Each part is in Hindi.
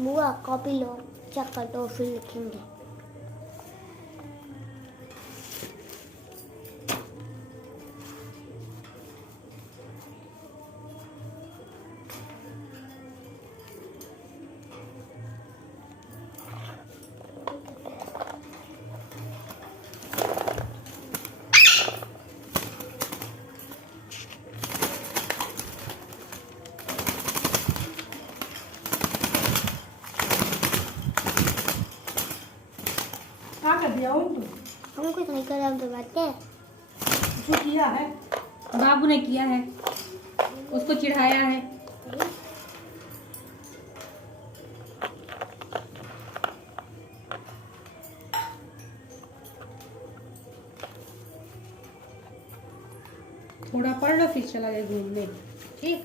बुआ कॉपी लो, चेक कर दो, फिर लिखेंगे। क्या कर दिया उनको? हम कुछ नहीं कर रहे, हम तो बैठे हैं। जो किया है बाबू ने किया है, उसको चिढ़ाया है। थोड़ा पढ़ लो फिर चला जाए घूमने। ठीक,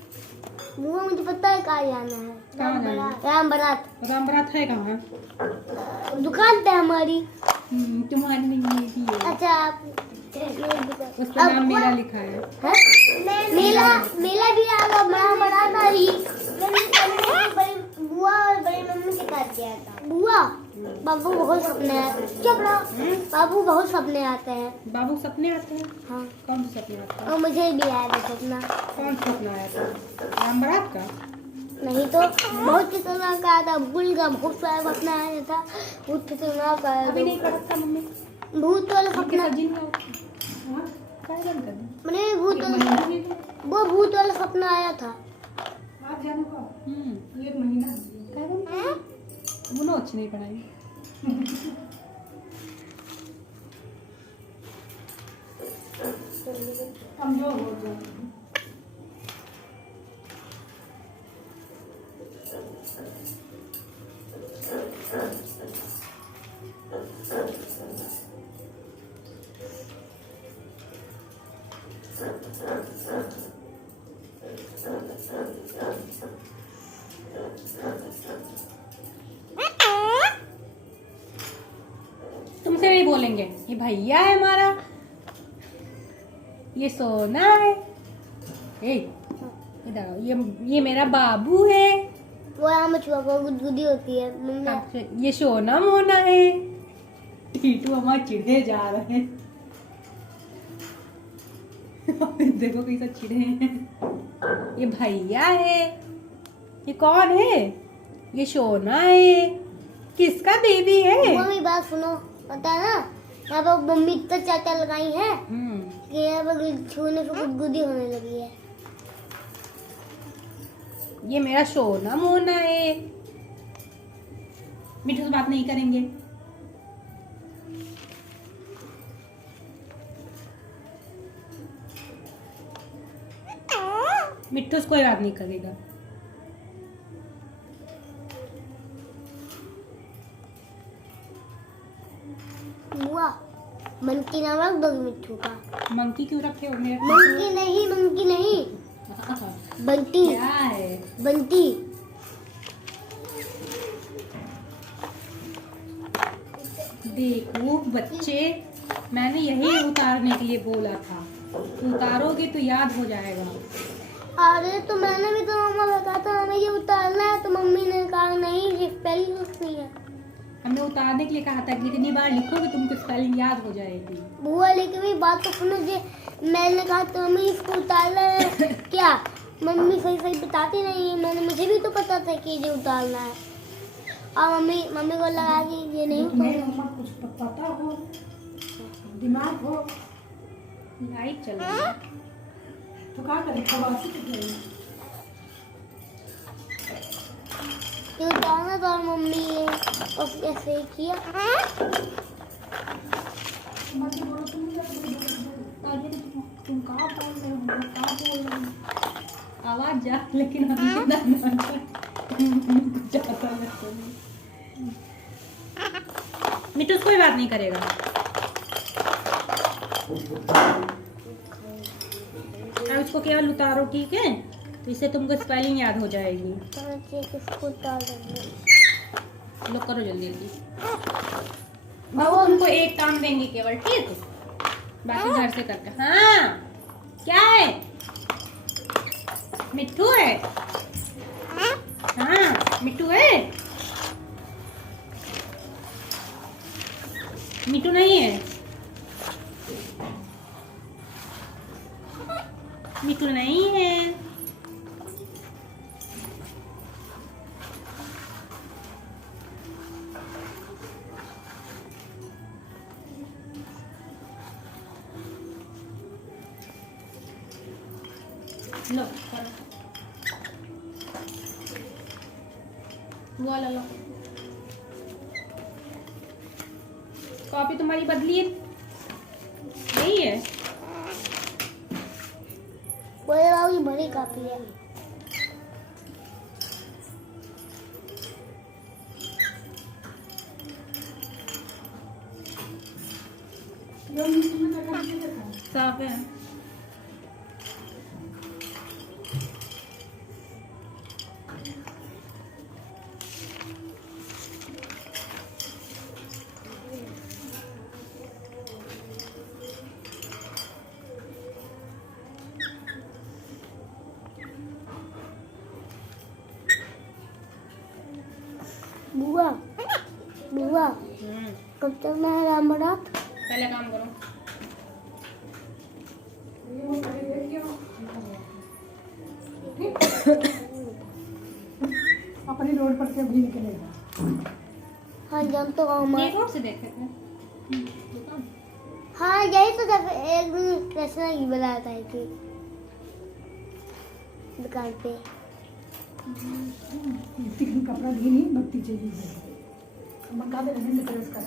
बुआ मुझे पता है कहाँ जाना है। कहाँ जाना है? राम बारात। राम बारात है कहाँ? दुकान पे हमारी। तुम्हारी नहीं मेरी है। अच्छा आप उस पर नाम मेरा लिखा है। मेला मेला भी आगा राम बारात आ रही। बुआ और बड़ी मम्मी के साथ गया था। बुआ बाबू बहुत सपने आते, चुप रहो। बाबू बहुत सपने आते हैं। बाबू सपने आते हैं? हाँ, कौन से सपने आते हैं? और मुझे भी आया था सपना। कौन सा सपना आया था? राम बारात का? नहीं तो बहुत खतरनाक आया था। भूल का बहुत सारा सपना आया था, बहुत खतरनाक आया अभी नहीं था। पढ़ता मम्मी। भूत वाला सपना, मैंने भूत वाला, वो भूत वाला सपना आया था। आज जाने को 1 महीना वो अच्छी नहीं पढ़ाई। कमजोर हो जाए। तुमसे नहीं बोलेंगे, ये भैया है हमारा, ये सोना है। इधर आओ, ये मेरा बाबू है। वो यहाँ मछुआ को गुदगुदी होती है। मम्मी ये सोना मोना है। टीटू हमारे चिढ़े जा रहे हैं। देखो कैसा चिढ़े हैं। ये भैया है। ये कौन है? ये सोना है। किसका बेबी है? मम्मी बात सुनो, पता है ना यहाँ पर मम्मी इतना चाचा लगाई है कि यहाँ पर छूने से गुदगुदी होने लगी है। ये मेरा सोना मोना है। मिठू से बात नहीं करेंगे। मिठू से कोई बात नहीं करेगा। बुआ मंकी नाम रख दो मिट्टू का। मंकी क्यों रखे हो? मेरा मंकी नहीं बंटी। क्या है? बंटी। देखो बच्चे, मैंने यही उतारने के लिए बोला था। उतारोगे तो याद हो जाएगा। अरे तो मैंने भी तो मम्मा बताया था हमें ये उतारना है, तो मम्मी ने कहा नहीं ये स्पेलिंग नहीं है। हमने उतारने के लिए कहा था कि जितनी बार लिखोगे तुमको स्पेलिंग याद हो जाएगी। बुआ लेकिन मेरी बात तो सुनो, जे मैंने कहा तो मम्मी इसको उतारना है क्या? मम्मी सही सही बताती नहीं है। मुझे भी तो पता था कि ये उतारना है, और मम्मी को लगा कि ये नहीं उतारना। कुछ पता हो, दिमाग हो। लाइट चल रही है तो क्या करें? ये उतारना था मम्मी ये, और कैसे किया? तुम कहाँ बोल रहे हो? कहाँ बोल रहे हो? आवाज जा, लेकिन अभी मिठू कोई बात नहीं करेगा। अब इसको केवल उतारो, ठीक है? तो इससे तुमको स्पेलिंग याद हो जाएगी। लो करो जल्दी जल्दी। बाबू हमको एक काम देंगे केवल, ठीक? बाकी घर से करके। हाँ क्या है? मिट्टू है? हाँ मिट्टू है। मीठू नहीं है, मीठू नहीं है। लो वो वाला लो। कॉपी तुम्हारी बदली है नहीं है? बड़े बाबू की बड़ी कापी है। साफ है। बुआ बुआ कब तक मैं राम रात पहले काम करो। अपनी रोड पर से अभी निकलेगा। हाँ जान तो हमारे ये कौन से देखे थे? हाँ यही तो जब एक दिन कृष्णा की बनाया था कि दुकान पे इतनी कपड़ा भी नहीं बत्ती चाहिए मका दे रहे प्रेस कर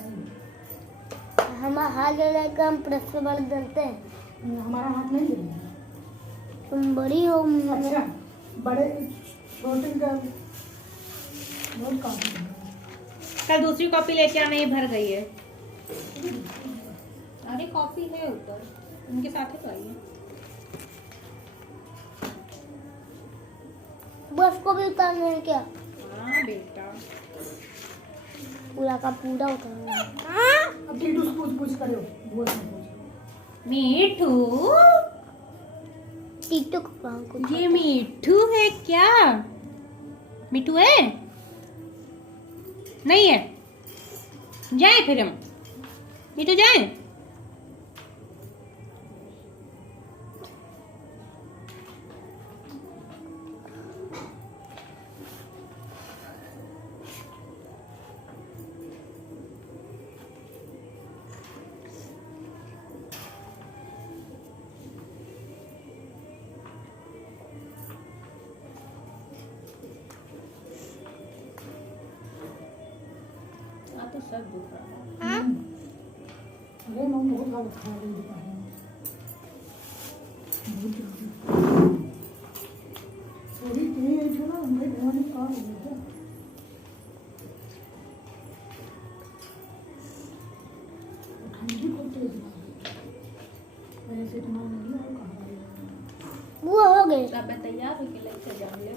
हमारा हाथ लगा हम प्रेस पे बल डलते हैं। हमारा हाथ नहीं जलेगा। तुम बड़ी हो अच्छा बड़े छोटे का बहुत काम है। कल दूसरी कॉपी लेके आना, ये भर गई है। अरे कॉपी है ऊपर, उनके साथ ही तो आई है। बस को भी उतारना है क्या? हाँ बेटा, पूरा का पूरा उतारना है। अब टीटू से पूछ करो वो से पूछ। मीठू, टीटू को ये मीठू है क्या? मीठू है नहीं है? जाए फिर हम, मीठू जाए। तो सब दुख रहा है। अरे मम्मी बहुत हालत खराब है दुकान में। थोड़ी तेज है जो ना हमारे घर में काम हो गया। ठंडी को तेज है। वैसे तुम्हारा नहीं है कहाँ? वो हो गए। अब मैं तैयार होके लेके जाऊंगी।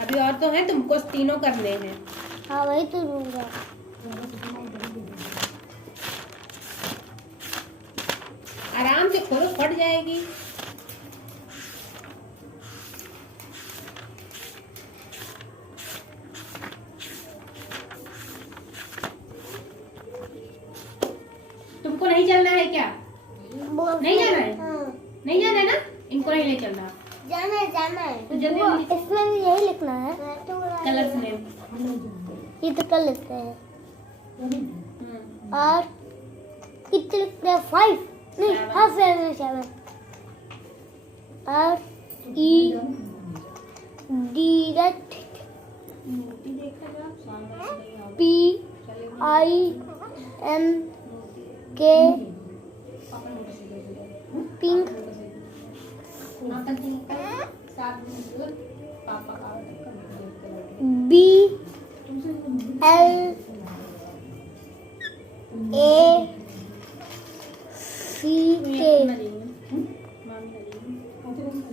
अभी और तो है, तुमको तीनों करने हैं। हाँ वही तो लूंगा। आराम से खोलो, फट जाएगी। तुमको नहीं चलना है क्या? नहीं जाना है? हाँ नहीं जाना है ना? इनको नहीं ले चलना। जाना है जाना है। तो जल्दी वो, जल्दी। इसमें भी यही लिखना है। कलर्स में। ये तो कर लेते हैं। और कितने लिखते हैं? 5 नहीं हाँ 7 और E direct PINK pink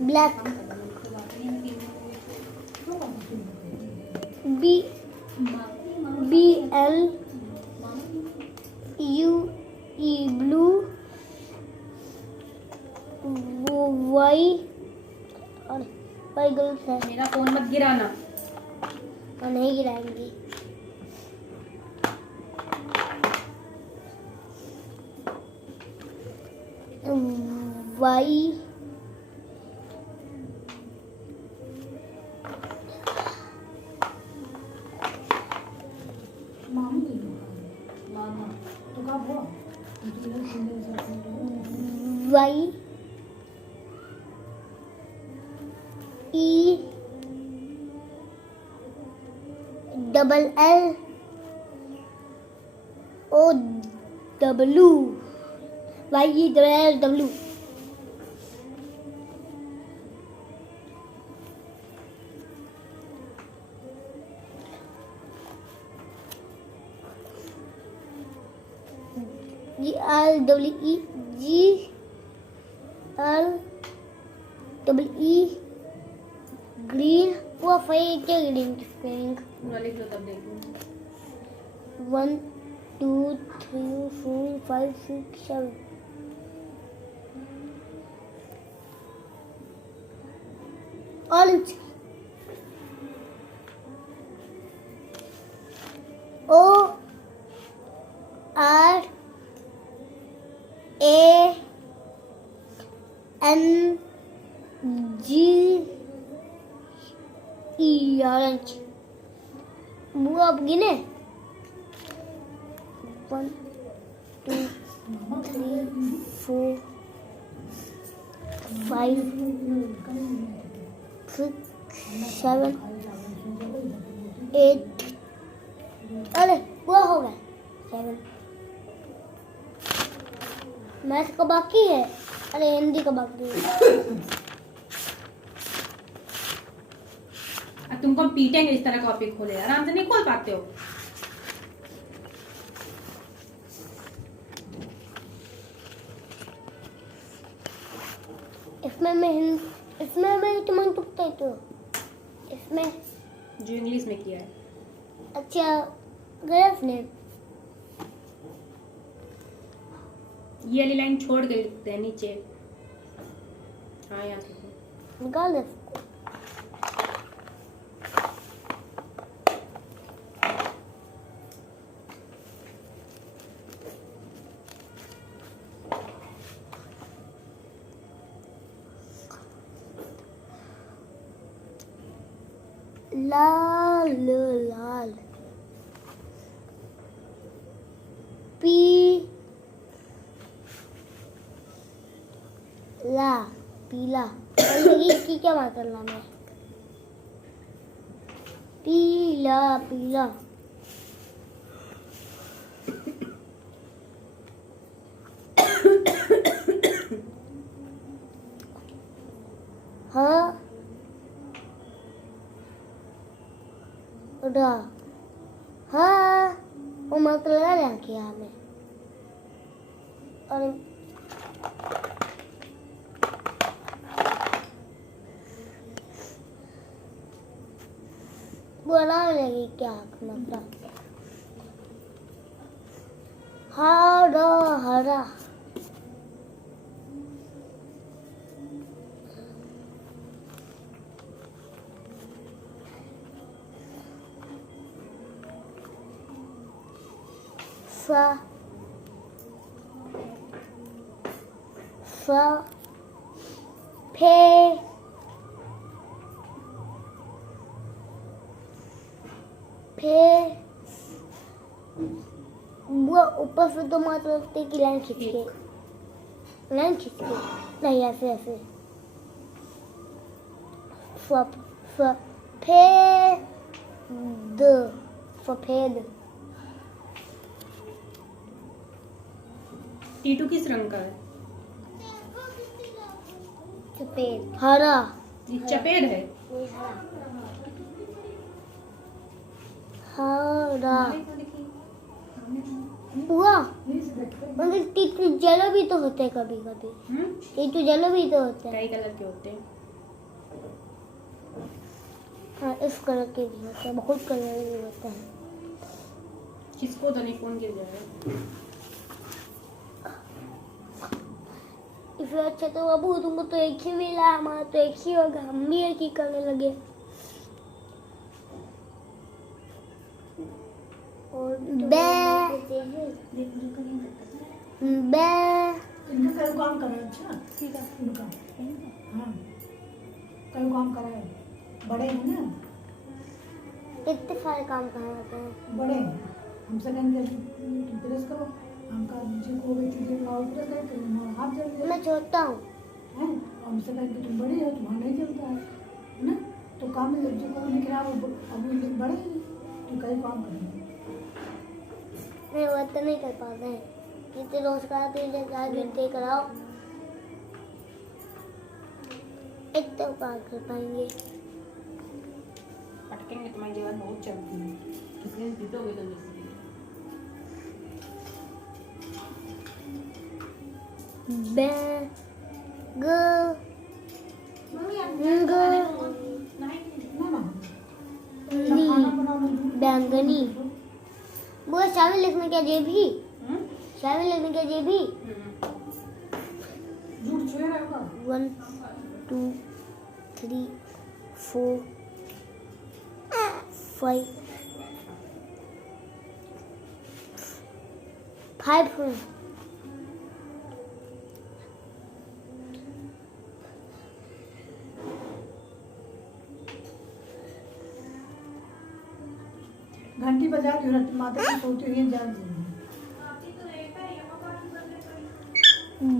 BLACK black BLUE blue Y और वाई गलत है। मेरा फोन मत गिराना। और नहीं गिराएंगी। वाई मामी दे दो मामा तो का हुआ तो ये सुंदर सा photo Y E double L O W Y E double L W G L W E G L double E green वो फेक क्या ग्रीन पिंक पूरा लिख लो तब देख लूँ। 1 2 3 4 5 6 7 orange O R A N G E orange वो अब गिने 1 2 3 4 5 6 7 8 अरे वो हो गया 7 मैथ का बाकी है अरे हिंदी का बाकी है अब तुमको पीटेंगे इस तरह कॉपी खोले आराम से नहीं खोल पाते हो। इसमें मैं तुम्हें टुकता है तो इसमें जो इंग्लिश में किया है। अच्छा गलत ने ये वाली लाइन छोड़ के लिखते हैं नीचे। हाँ यहाँ से निकाल दे लाल लाल पी ला पीला और ये की क्या मतलब नाम है पीला पीला हाँ रा हाँ वो मतलब क्या किया हमें और बुरा लगे क्या मतलब हरा हरा सा सा फे फिर वो ऊपर से तो मात्र लगते की लाइन खींच के नहीं ऐसे ऐसे सफेद टीटू किस रंग का है? सफेद हरा ये सफेद है। हरा बुआ मगर टीटू जलो भी तो होते हैं कभी कभी टीटू जलो भी तो होते हैं कई कलर के होते हैं। हाँ इस कलर के भी होते हैं बहुत कलर के होते हैं किसको तो नहीं फोन गिर जाएगा। इससे अच्छा तो बाबू तुमको तो एक ही मिला हमारा तो एक ही होगा हम भी एक ही करने लगे और बे इनका कल काम करा है। अच्छा ठीक है इनका हाँ कल काम करा है। बड़े हैं ना, इतने सारे काम कहाँ होते हैं। बड़े हैं। हमसे कहेंगे तुम प्रेस करो, हमका नीचे को चीजें लाओ प्रेस करके हाथ जल गया मैं छोटा हूँ। है। हमसे कहेंगे तुम बड़ी हो, तुम्हारा नहीं चलता है ना। तो काम में जो को लिख रहा है वो अब वो बड़े हैं तो कई काम करेंगे। नहीं वो तो नहीं कर पाते हैं। जितने रोज कराते हैं जितने कराओ इतने काम कर पाएंगे। पटकेंगे तुम्हारी जेवर बहुत चलती है। किसी दिन पीटोगे तो जैसे बैग बैंगनी वो शामिल लिखने के जे भी शामिल लिखने के जे भी झूठ छुए रहा होगा। 1 2 3 4 5 5 घंटी बजाती हूँ माता की सोती हुई जान दी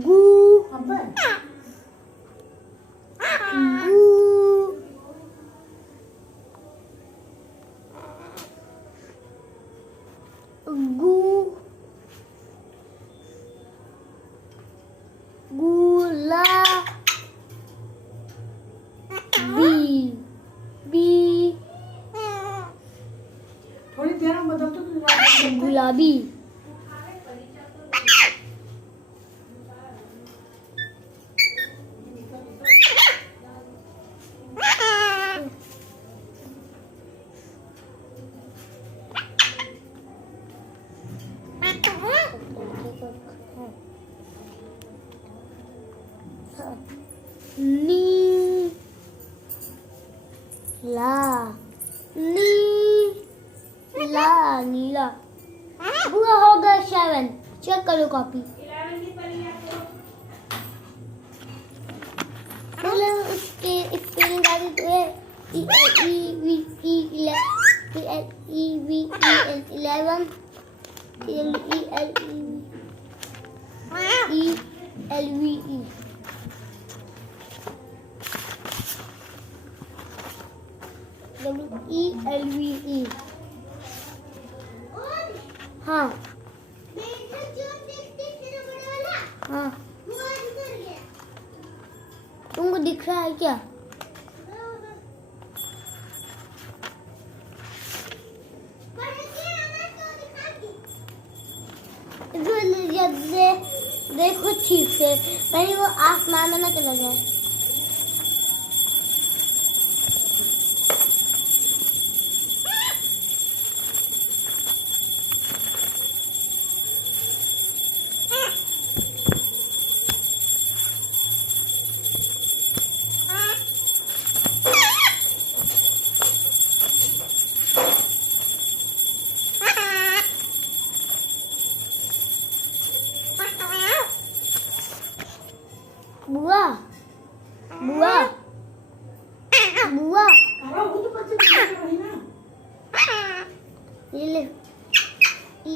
गू अब्बे गू गू गुला बी बी थोड़ी देर में बदल तो गुलाबी नी ला नी ला नीला बुआ हो गया 7 चेक करो कॉपी मतलब उसके स्पेलिंग आती तो है E L E V E 11 E L E V E L 11 E L E L E L V E W E L V E हाँ हाँ तुमको दिख रहा है क्या? देखो ठीक से कहीं वो आसमान में ना चला जाए। बुआ बुआ बुआ अरे वो तो बच्चे देख रहे हैं ना। ये ले E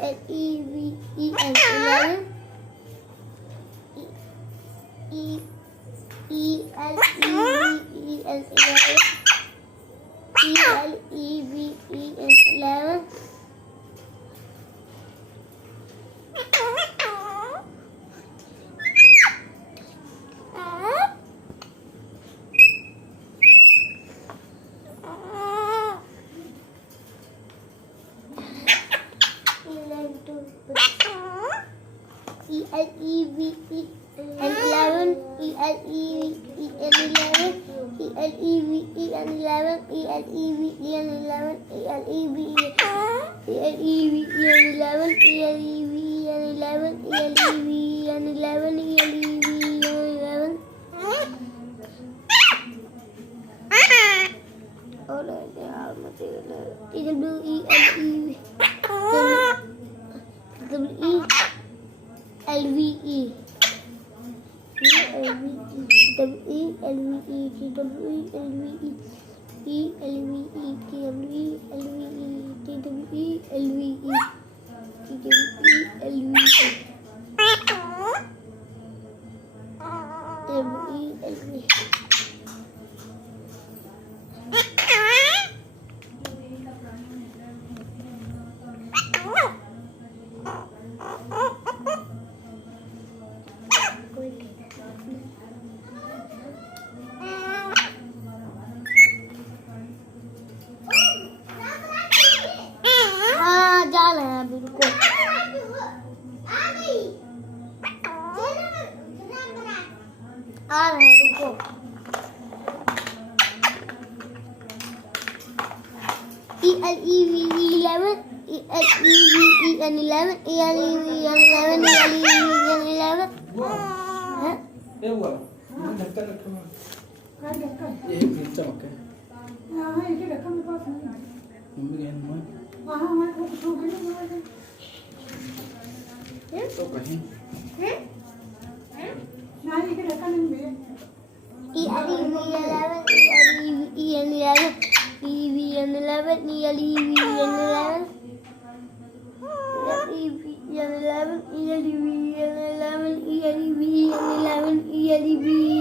L E V E L 11 E L E V E L 11 E L E V E L 11 E L E V E L 11 E L E V E L 11 E L E V E L 11 E L E V E L 11 E L E V E L E V E L 11 E L E V E L 11 E L E V E L 11 E L E V E L 11 और यार मुझे W E L E W E हाँ जा रहे हैं अभी, रुको। आ रहे हैं, रुको। E-L-E-V-E-11 E-L-E-V-E-N-11 E-L-E-V-E-N-11 E-L-E-V-E-N-11 हाँ? क्या हुआ? ढक्कन रखा हुआ क्या ढक्कन? ये चमक है। हाँ एक ही ढक्कन मेरे पास नहीं है। मम्मी के हाथ में हाँ हमारे को कुछ हो गया ना तो कहीं ना एक ही ढक्कन नहीं है। E-L-E-V-E-11 E-L-E-V-E-N-11 E-V-E-N-11 E-L-E-V-E-N-11 E-L-E-V-E-N-11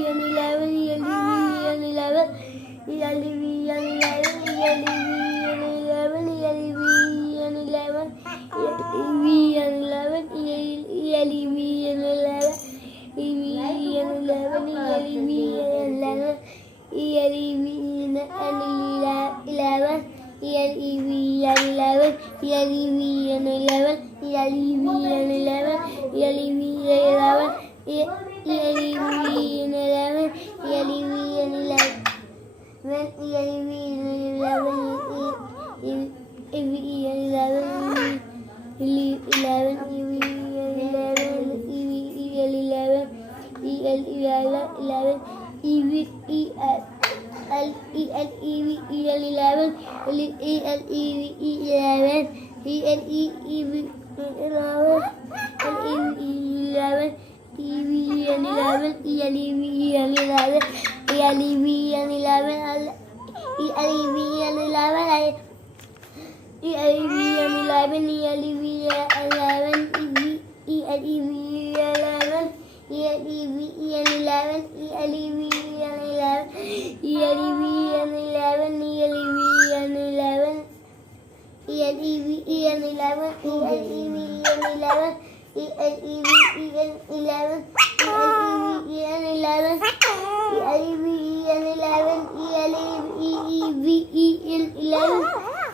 E-L-E-V-E-N-11 E-L-E-V-E-N-11 E-L-E-V-E-N-11 E-L-E-V-E-N-11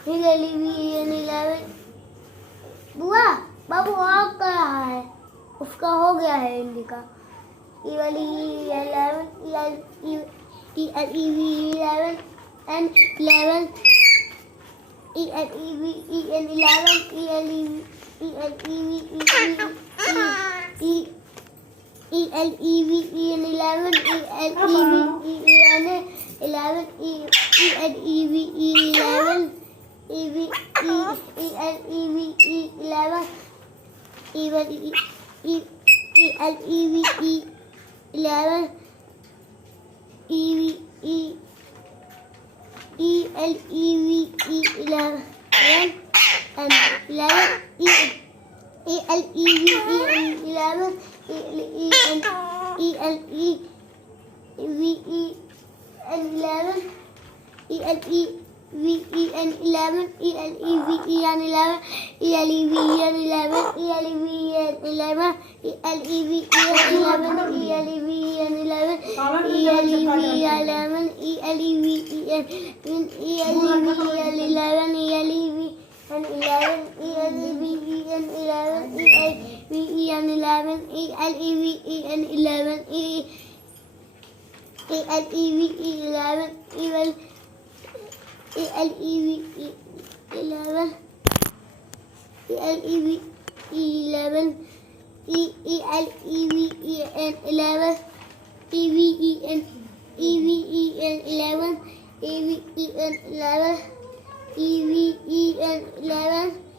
E-L-E-V-E-N-11 बुआ बाबू और कर रहा है, उसका हो गया है हिंदी का। E-L-E-11 E-L-E-V-11 and 11 E-L-E-V-E-N-11 E-L-E-V-E-N-11 E-L-E-V-E-N-11 E-L-E-V-E-11 E-L-E-V-E-11 E-L-E-V-E-11 E-L-E-V-E-11 and 11 E-L-E-V-E-N-11 E-L-E-V-E-N-11 E-L-E-V-E-N-11 E-L-E-V-E-N-11 E-L-E-V-E-N-11 E-L-E-V-E-N-11 E-L-E-V-E-N-11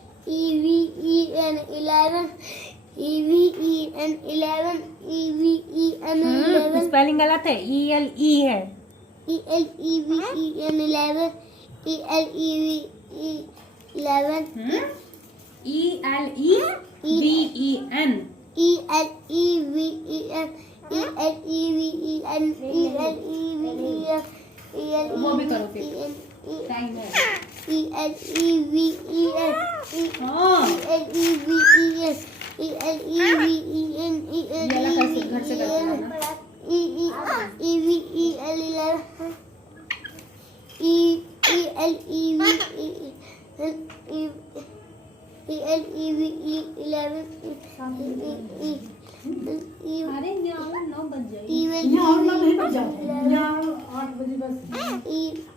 E-L-E-V-E-N-11 E-L-E-V-E-N-11 EVEN spelling गलत है, ELE है। ELEVEN 11 ELEVE 11 ELEVEN ELEVEN वो भी करो फिर, टाइम है। हाँ घर से करके लाना। अरे यहाँ 9 बज जाएगी। यहाँ और ना नहीं बच जाते हैं। यहाँ 8 बजे बस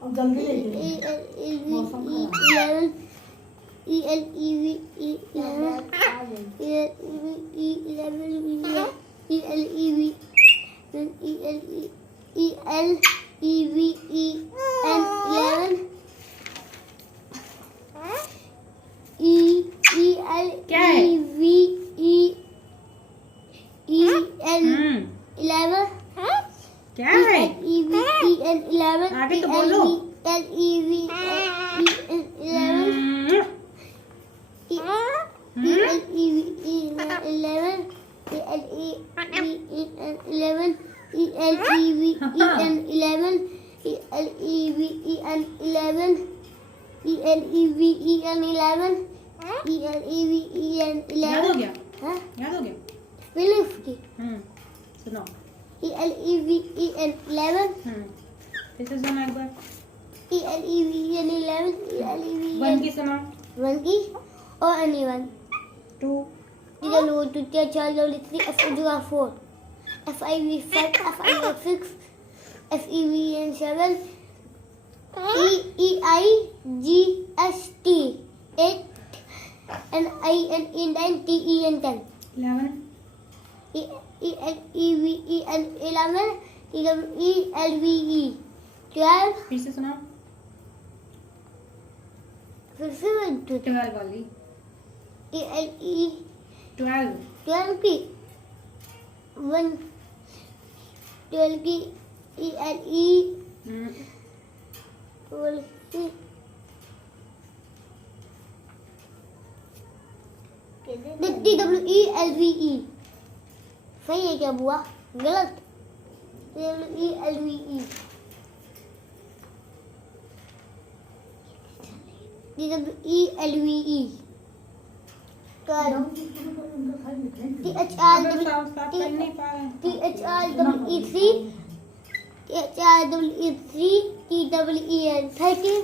अब जल्दी ले गए। मौसम खराब। क्या है? 11 क्या है? आगे तो बोलो। याद हो गया? याद हो गया? सुनो। फिर से सुनो एक बार। 1 की सुनो। 1 की और anyone 2 T-W-O 2 T-H-R-W 3 F-O-G-R 4 F-I-V 5 F-I-V 6 F-E-V-N 7 E-E-I-G-S-T 8 N-I-N-E 9 T-E-N 10 11 E-L-E-V-E-N 11 T-W-E-L-V-E 12 फिर से सुनो। फिर से 12 वाली। E-L-E 12 12 की 1 12 की E-L-E 12 की T-W-E-L-V-E सही है क्या बुआ? गलत। T-W-E-L-V-E T-W-E-L-V-E 12 T-H-R-W-E-3 T-W-E-N 13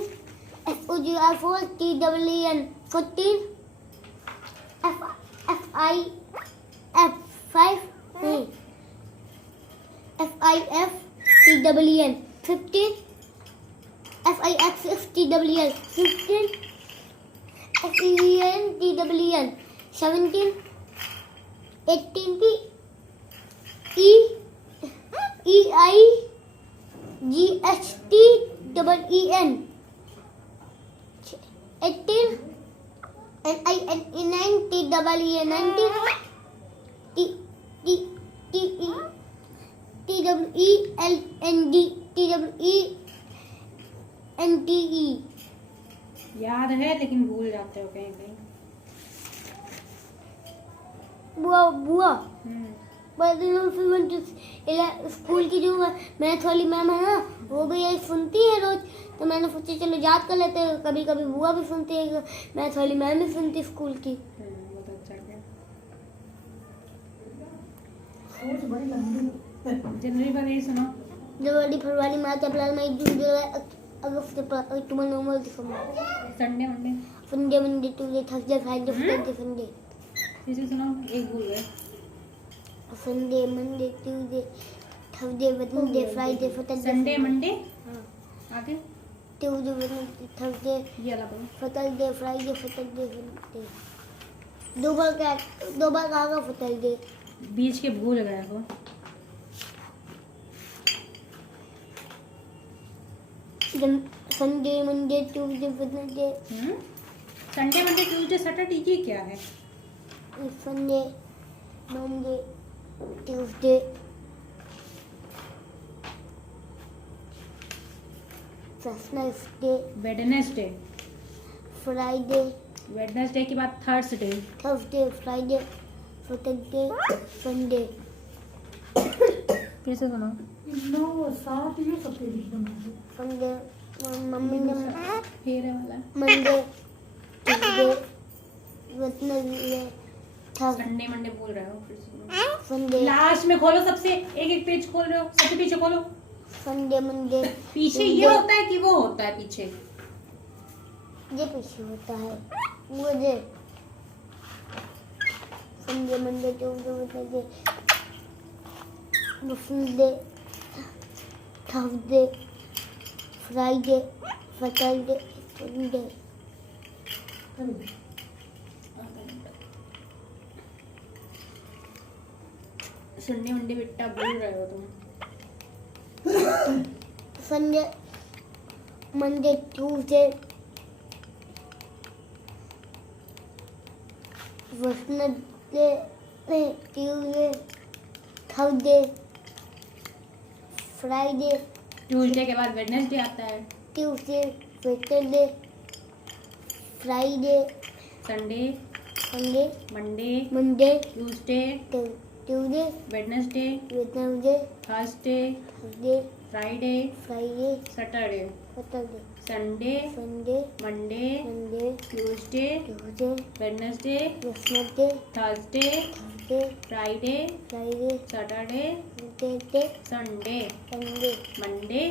F-O-G-R 4 T-W-E-N 14 F-I-F 5 F-I-F T-W-E-N 15 F-I-F 6 T-W-E-N 15 F-E-V-N T-W-E-N 17 18 की E-I-G-H-T-E-N 18 N-I-N-E 9 T-W-E-N 19 T-W-E-L-N-D T-W-E-N-T-E याद है लेकिन भूल जाते हो कहीं कहीं। बुआ बुआ स्कूल की जो मैथ वाली मैम है ना वो भी यही सुनती है रोज, तो मैंने सोचा चलो याद कर लेते हैं। कभी कभी बुआ भी सुनती है, मैथ वाली मैम भी सुनती स्कूल की। बहुत अच्छा किया। सोच बड़ी लंबी है। जनवरी पर यही सुनो। जनवरी फरवरी मार्च अप्रैल मई जून जुलाई अगस्त अक्टूबर नवंबर दिसंबर Sunday Monday. Sunday Monday Tuesday Thursday Friday Saturday Sunday फिर से सुनो, एक भूल गए। Sunday Monday Tuesday Thursday Wednesday Friday Saturday Sunday Monday हाँ आगे ट्यूसडे वेडनेसडे थर्सडे ये वाला बोलो। सैटरडे फ्राइडे सैटरडे संडे दो बार कहा सैटरडे बीच के भूल गए हो। Sunday Monday Tuesday Wednesday Sunday Monday Tuesday Saturday ये क्या है? Sunday Monday Tuesday Thursday, Wednesday, Friday, Wednesday के बाद Thursday, Thursday, Friday, Saturday, Sunday. फिर से सुनो। 9 7 ये सब पे लिखना है। संडे मम्मी ने फिर है वाला Monday, Tuesday, Wednesday, Thursday, Sunday Monday बोल रहे हो फिर से सुनो। संडे, लास्ट में खोलो, सबसे एक एक पेज खोल रहे हो, सबसे पीछे खोलो। Sunday, Monday. पीछे ये होता है कि वो होता है पीछे? ये पीछे होता है मुझे। Sunday, Monday, Tuesday, Wednesday, Sunday, Thursday, Friday, Saturday, Sunday. Sunday Monday बेटा बोल रहे हो तुम। Sunday, Monday, Tuesday, Wednesday, Tuesday, Thursday, Friday, Tuesday के बाद वेडनेसडे आता है, Tuesday, Saturday, Friday, Sunday, Sunday, Monday, Monday, Tuesday, Tuesday, Wednesday, Wednesday, Thursday, Thursday, Friday, Friday, Saturday, Saturday, Sunday, Sunday, Monday, Monday, Tuesday, Tuesday, Wednesday, Wednesday, Thursday, Thursday, Friday, Friday, Saturday, Saturday, Sunday, Sunday, Monday,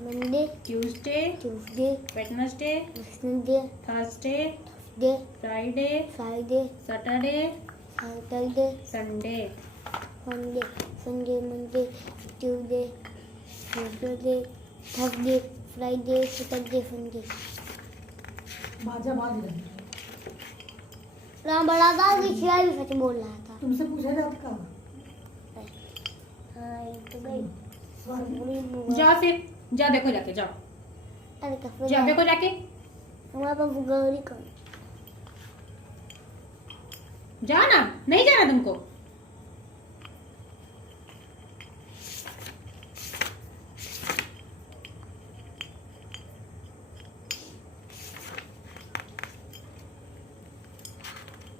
Monday, Tuesday, Tuesday, Wednesday, Wednesday, Thursday, Thursday, Friday, Friday, Saturday, Saturday, Sunday. Sunday, Sunday, Monday, Tuesday, Wednesday, Thursday, Friday, Saturday, Sunday. बाजा बाज रहे हैं। राम बड़ा था कि शिवा भी सच बोल रहा था। तुमसे पूछा जाता का हाँ ये तो गई। सवाल बुरी बुआ। जा फिर, जा देखो जाके, जाओ अरे कहाँ जा देखो जाके, हमारे पास गौरी कौन? जा ना, नहीं जाना तुमको?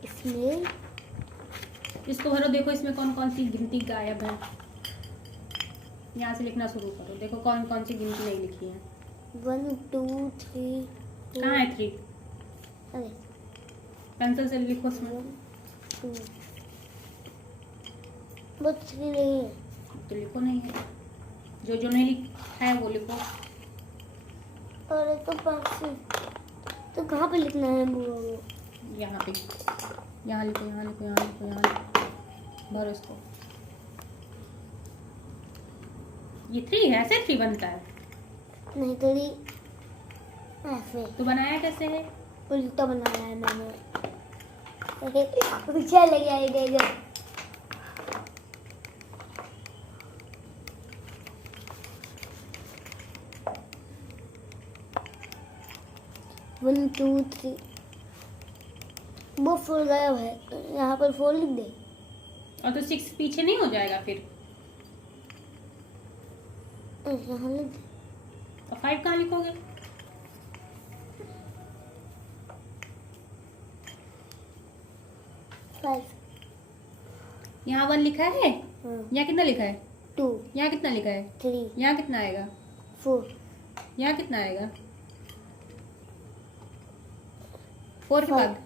इसमें इसको भरो, देखो इसमें कौन कौन सी गिनती गायब है। यहाँ से लिखना शुरू करो, देखो कौन कौन सी गिनती नहीं लिखी है। 1 2 3 कहाँ है 3? अरे पेंसिल से लिखो उसमें। 1 2 बस 3 नहीं है। तो लिखो नहीं है, जो जो नहीं लिखा है वो लिखो। अरे तो पास तो कहाँ पे लिखना है बुआ वो? यहाँ पे, यहाँ लिखो, यहाँ लिखो, यहाँ लिखो, यहाँ लिखो, भरो इसको। ये 3 है, ऐसे 3 बनता है? नहीं तेरी ऐसे तो बनाया कैसे है? उल्टा बनाया है मैंने। पीछे लग जाएगा इधर। वन टू थ्री वो 4 गायब है, यहाँ पर 4 लिख दे। और तो 6 पीछे नहीं हो जाएगा फिर? यहाँ लिख दे। और 5 कहाँ लिखोगे? यहाँ 1 लिखा है, यहाँ कितना लिखा है? 2 यहाँ कितना लिखा है? 3 यहाँ कितना आएगा? 4 यहाँ कितना आएगा? 4 के बाद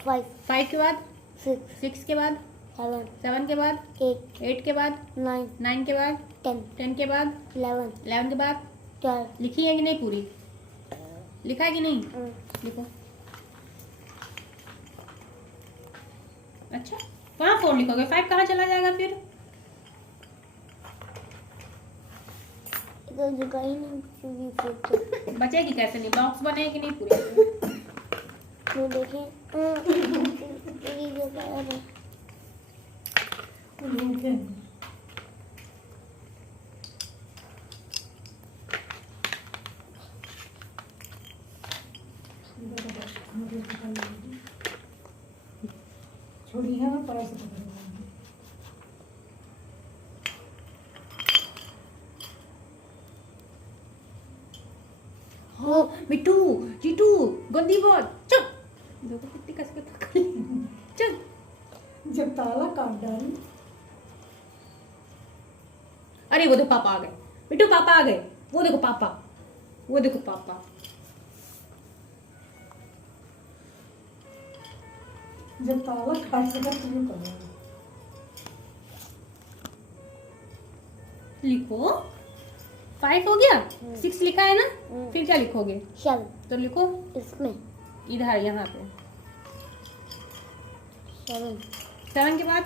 5 5 के बाद 6 6 के बाद 7 7 के बाद 8 8 के बाद 9 9 के बाद 10 10 के बाद 11 11 के बाद 12 लिखी है कि नहीं पूरी? लिखा है कि नहीं? लिखो। अच्छा, कहाँ 4 लिखोगे? 5 कहाँ चला जाएगा फिर? इधर जगह ही नहीं बचेगी फिर तो। बचेगी कैसे नहीं? बॉक्स बने कि नहीं पूरे? वो देखें तेरी जगह है। लोग हैं। छोड़ी है मैं पढ़ा से पकड़ हाँ मिट्टू जीटू गंदी बात चुप देखो कितनी कस के पकड़ ली। चल जब ताला काट डाली अरे वो देखो पापा आ गए मिट्टू पापा आ गए वो देखो पापा जब ताला काट सका तुम करो लिखो 5 हो गया 6 लिखा है ना फिर क्या लिखोगे 7 तो लिखो इसमें इधर यहाँ पे 7 7 के बाद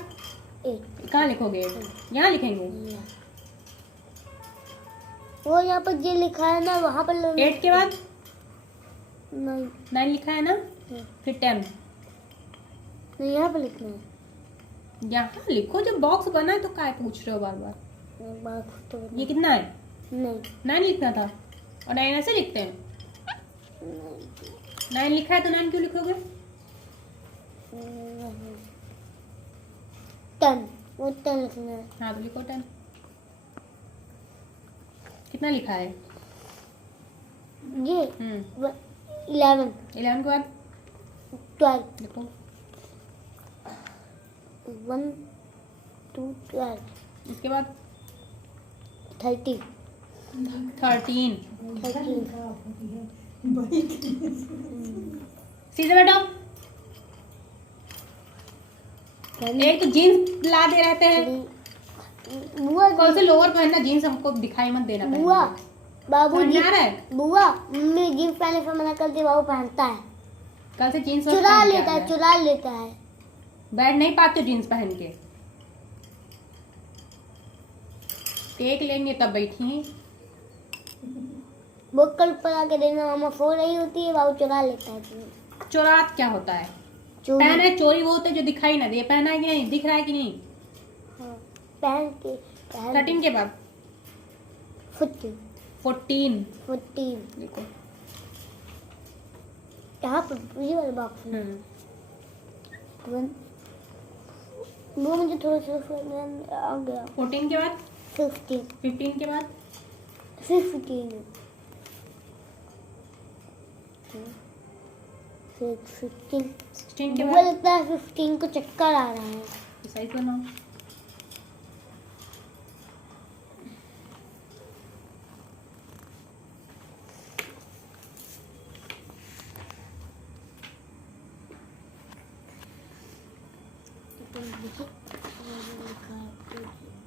8 कहाँ लिखोगे यहाँ लिखेंगे वो यहाँ पर जो लिखा है ना वहाँ पर 8 के बाद नहीं 9 लिखा है ना फिर 10 नहीं यहाँ पर लिखना है यहाँ लिखो जब बॉक्स बना है तो क्या पूछ रहे हो बार बार बात तो ये कितना है नहीं 9 लिखना था और 9 ऐसे लिखते हैं 9 लिखा है तो 9 क्यों लिखोगे 10 वो 10 लिखना है हाँ तो लिखो 10 कितना लिखा है ये 11 11 के बाद 12 लिखो 1 2 12 इसके बाद 30 13 13 खराब होती है बड़ी सीधे बैठो एक तो जीन्स ला दे रहते हैं बुआ कौन से लोअर पहनना जीन्स हमको दिखाई मत देना पहन बुआ के। बाबू समझ जी में आ रहा है बुआ मम्मी जींस पहनने से मना कर दे बाबू पहनता है कल से जीन्स चुरा लेता है चुरा लेता है बैठ नहीं पाते जीन्स पहन के केक लेंगे तब बैठी वो कल पर आके देना मामा सो रही होती है बाबू चुरा लेता है जींस। चोरात क्या होता है चोरी पहना है चोरी वो होता है जो दिखाई ना दे पहना है कि नहीं दिख रहा है कि नहीं हाँ, पहन के 13 के बाद 14 14 14 देखो यहाँ पर ये वाले बॉक्स में वो मुझे थोड़ा सा आ गया 14 के बाद 15 15 के बाद 15 फिर 15 16 के मुझे बाद लगता है 15 को चक्कर आ रहा है साइज बनाओ तो लिखा है